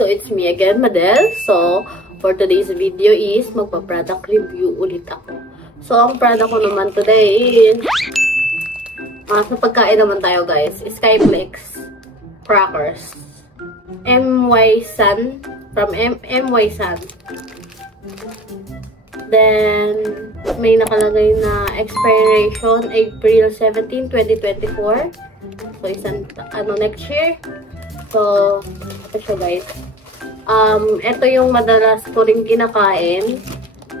So it's me again, Madel. So for today's video is magpa-product review ulit ako. So ang product ko naman today is sa pagkain naman tayo guys. Skyflex crackers. MY Sun from MY Sun. Then may nakalagay na expiration April 17, 2024. So isang next year. So, ito siya guys. Ito yung madalas ko rin kinakain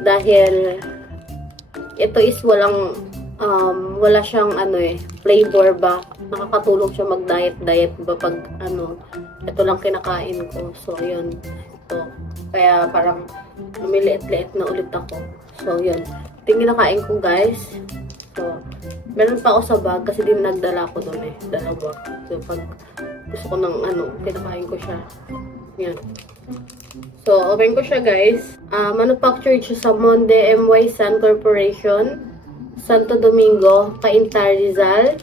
dahil ito is wala siyang flavor ba. Nakakatulong siya mag-diet ba pag ito lang kinakain ko. So, yun. Ito. Kaya parang lumiliit-liit na ulit ako. So, yun. Ito yung kinakain ko guys. So, meron pa ako sa bag kasi din nagdala ko doon dalawa. So, pag gusto ko ng kinakain ko siya. Yan. So, open ko siya guys. Manufactured siya sa Monde MY Sun Corporation, Santo Domingo, Cainta, Rizal.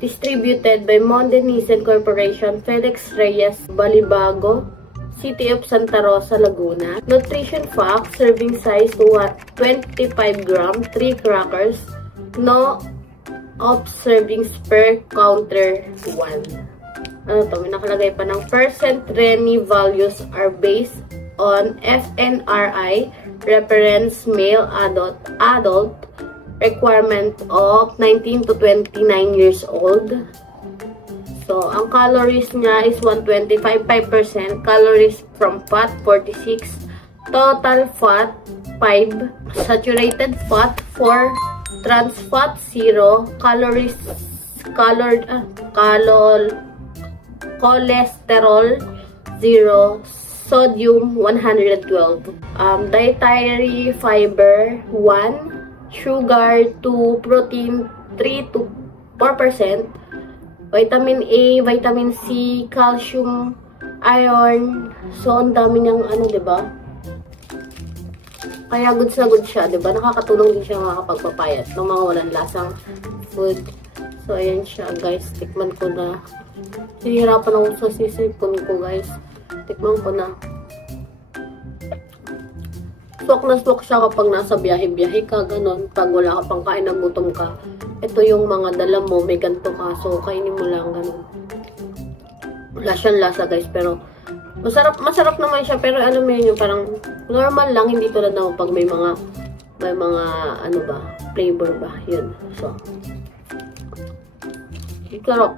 Distributed by Monde Nissan Corporation, Felix Reyes, Balibago, City of Santa Rosa, Laguna. Nutrition fact, serving size 25 gram, 3 crackers. No of servings per counter 1. May nakalagay pa ng percent RENI values are based on FNRI, reference male adult requirement of 19 to 29 years old. So, ang calories niya is 125, 5%, calories from fat, 46, total fat, 5, saturated fat, 4, trans fat, 0, cholesterol 0, sodium 112, dietary fiber 1, sugar 2, protein 3 to 4%, vitamin A, vitamin C, calcium, iron. So ang dami niyang diba? Kaya goods na good siya, diba? Nakakatulong din siya makakapagpapayat ng mga walang lasang food. So ayan siya guys, tikman ko na. Hinihirapan ako sa sisipon ko guys. Tikman ko na. Swak na swak siya kapag nasa biyahe-biyahe ka, ganon. Pag wala ka pang kain na gutom ka. Ito yung mga dala mo, may ganito ka. So, kainin mo lang, ganon. Wala siyang lasa guys, pero masarap naman siya. Pero alam mo yun, parang normal lang, hindi tulad na pag may mga flavor ba. Yun. So, sarap.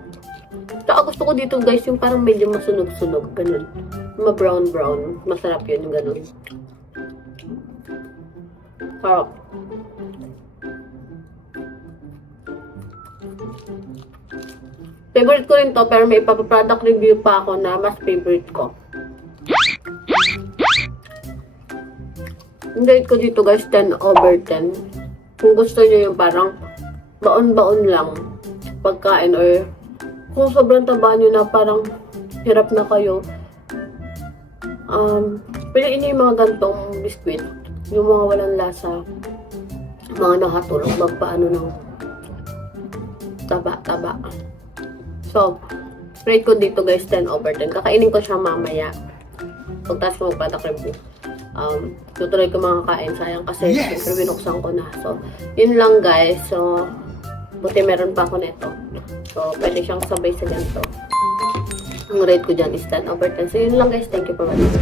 Saka gusto ko dito guys, yung parang medyo masunog-sunog, ganun. Ma-brown-brown. Masarap yun, yung ganun. Sarap. Favorite ko rin to, pero may ipapaproduct review pa ako na mas favorite ko. Yung date ko dito guys, 10/10. Kung gusto nyo yung parang baon-baon lang pagkain, or kung sobrang taba nyo na parang hirap na kayo, piliin nyo yung mga gantong biskwit, yung mga walang lasa, mga nakatulong magpaano ng taba. So, rate ko dito guys, 10/10. Kakainin ko siya mamaya pagtas ko magpatak review. Tutuloy ko mga kain, sayang kasi siyempre binuksan ko na. So, yun lang guys. So, buti meron pa ako nito. So, pwede siyang sabay sa ganito. Ang rate ko dyan is 10/10. So, yun lang guys. Thank you for watching.